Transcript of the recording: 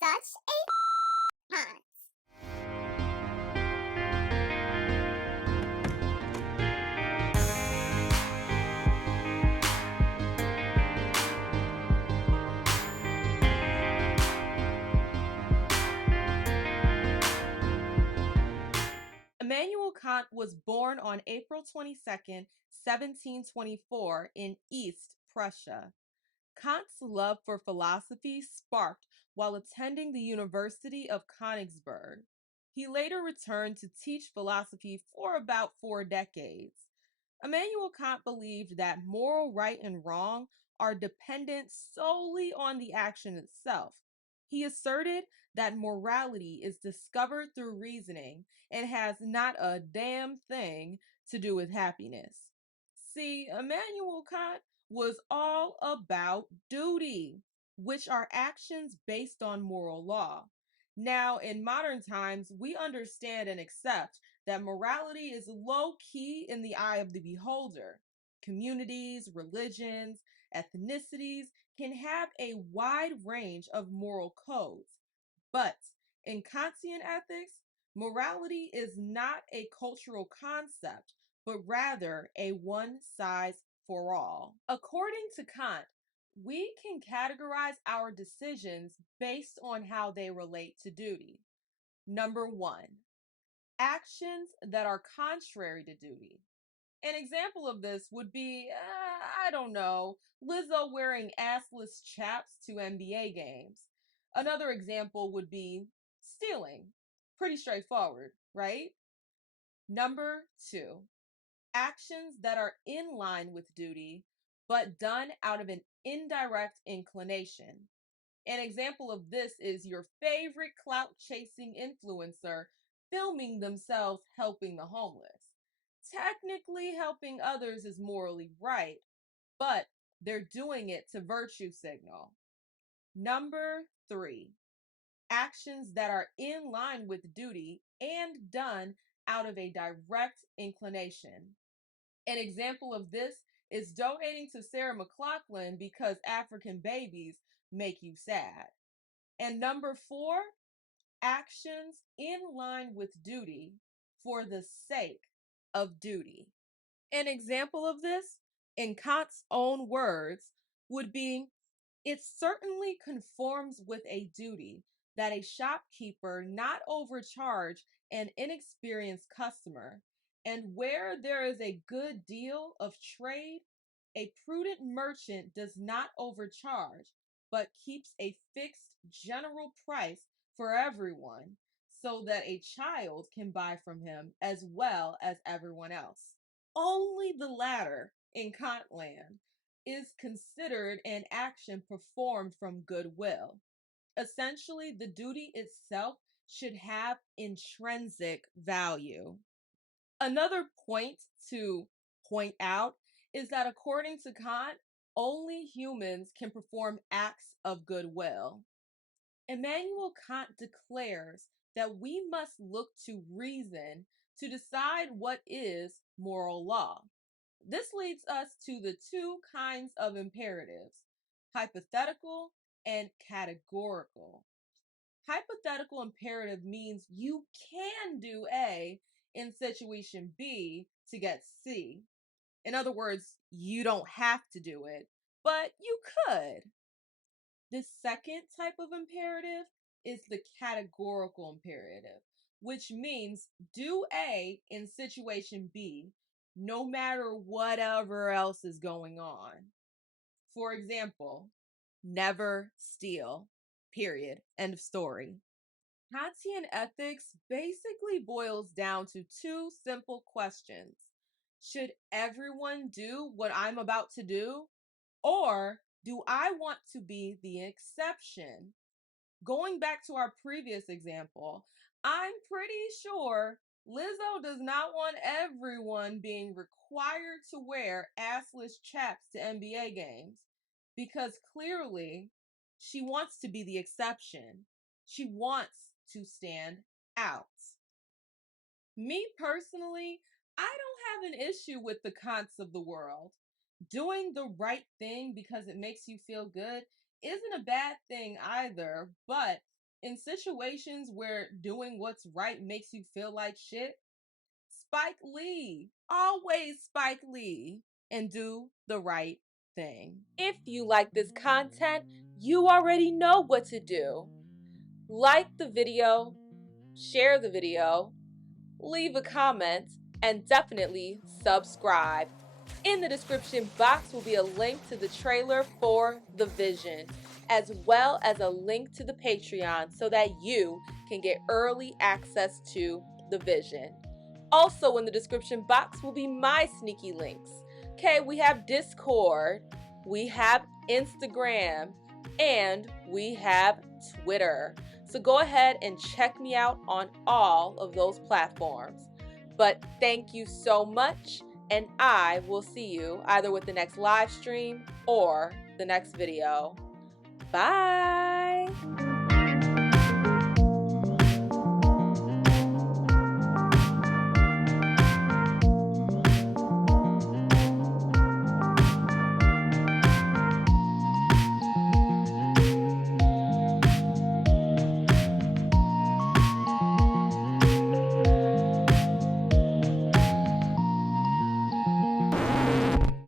Such a Kant. Immanuel Kant was born on April 22nd, 1724, in East Prussia. Kant's love for philosophy sparked while attending the University of Königsberg. He later returned to teach philosophy for about 4 decades. Immanuel Kant believed that moral right and wrong are dependent solely on the action itself. He asserted that morality is discovered through reasoning and has not a damn thing to do with happiness. See, Immanuel Kant was all about duty, which are actions based on moral law. Now, in modern times, we understand and accept that morality is low key in the eye of the beholder. Communities, religions, ethnicities can have a wide range of moral codes. But in Kantian ethics, morality is not a cultural concept, but rather a one size for all. According to Kant, we can categorize our decisions based on how they relate to duty. Number one, actions that are contrary to duty. An example of this would be, I don't know, Lizzo wearing assless chaps to NBA games. Another example would be stealing. Pretty straightforward, right? Number two, actions that are in line with duty, but done out of an indirect inclination. An example of this is your favorite clout chasing influencer filming themselves helping the homeless. Technically, helping others is morally right, but they're doing it to virtue signal. Number three, actions that are in line with duty and done out of a direct inclination. An example of this is donating to Sarah McLachlan because African babies make you sad. And number four, actions in line with duty for the sake of duty. An example of this, in Kant's own words, would be, it certainly conforms with a duty that a shopkeeper not overcharge an inexperienced customer, and where there is a good deal of trade, a prudent merchant does not overcharge, but keeps a fixed general price for everyone, so that a child can buy from him as well as everyone else. Only the latter, in Kantland, is considered an action performed from goodwill. Essentially, the duty itself should have intrinsic value. Another point to point out is that according to Kant, only humans can perform acts of goodwill. Immanuel Kant declares that we must look to reason to decide what is moral law. This leads us to the two kinds of imperatives, hypothetical and categorical. Hypothetical imperative means you can do A in situation B to get C. In other words, you don't have to do it, but you could. The second type of imperative is the categorical imperative, which means do A in situation B, no matter whatever else is going on. For example, never steal, period, end of story. Kantian ethics basically boils down to two simple questions. Should everyone do what I'm about to do? Or do I want to be the exception? Going back to our previous example, I'm pretty sure Lizzo does not want everyone being required to wear assless chaps to NBA games because clearly she wants to be the exception. She wants to stand out. Me personally, I don't have an issue with the Kants of the world. Doing the right thing because it makes you feel good isn't a bad thing either, but In situations where doing what's right makes you feel like shit, Spike Lee. Always Spike Lee. And do the right thing. If you like this content, you already know what to do. Like the video, share the video, leave a comment, and definitely subscribe. In the description box will be a link to the trailer for The Vision, as well as a link to the Patreon so that you can get early access to The Vision. Also in the description box will be my sneaky links. Okay, we have Discord, we have Instagram, and we have Twitter. So go ahead and check me out on all of those platforms. But thank you so much, and I will see you either with the next live stream or the next video. Bye!